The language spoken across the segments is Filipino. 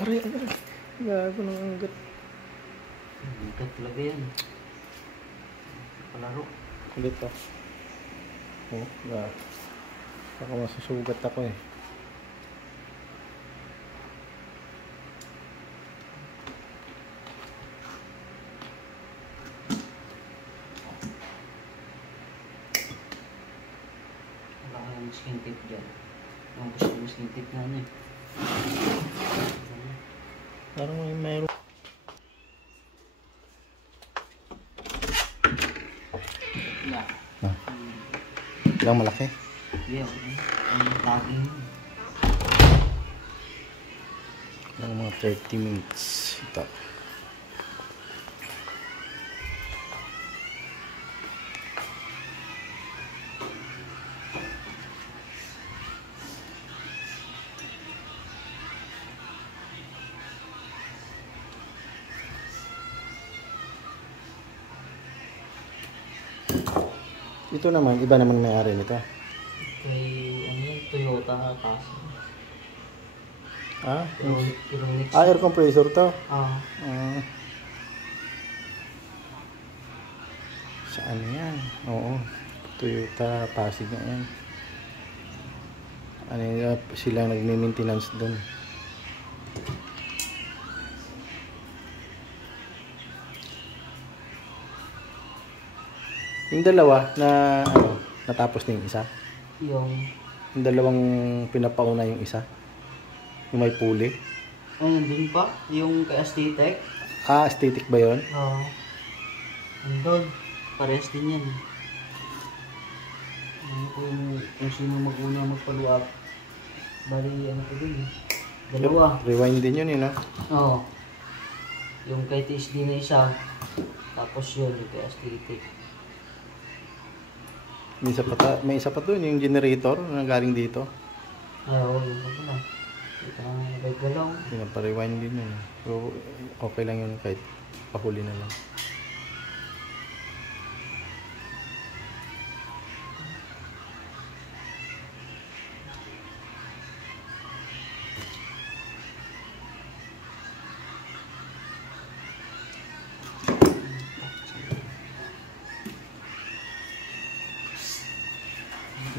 Aray, aray. Gago ng anggat. Anggat talaga yan. Palaro. Ulit pa. Oh, baka masusugat ako eh. Wala kayong skin tip dyan. Ang gusto yung skin tip na ano eh. Parang mayroon. Yeah. Ah. Ilang malaki? Yeah, ang tagging. Ilang mga 30 minutes. Ito. Ito naman, iba naman may-ari nito. Kay, ano yun, Toyota Paso. Ah? Ironix. Air compressor to. Ah. Saan yan? Oo. Toyota Pasig na yan. Ano yun, silang nagme-maintenance doon. Yung dalawa na ano, natapos na yung isa. Yung dalawang pinapauna yung isa. Yung may pulley. Ay, nandun pa? Yung kay Aesthetic? Ah, aesthetic ba yun? Oo. Nandun. Parehas din yan. Ano ko kung sino mag-una magpaluap. Bali, ano ko din eh. Dalawa. Rewind din yun no? Oo. Yung kay TSD na isa. Tapos yun, yung kay Aesthetic. May isa pa doon, yung generator na galing dito. Ay, oo, yun pa pala. Ito na nagagalaw. Pinapa-rewind din yun. So, okay lang yun kahit pahuli na lang.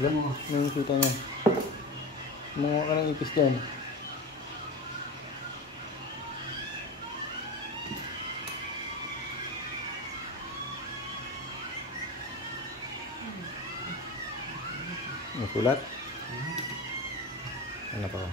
Ilan? Ano yung kita niya? Mga ka ng ipis dyan. May sulat? Ano pa?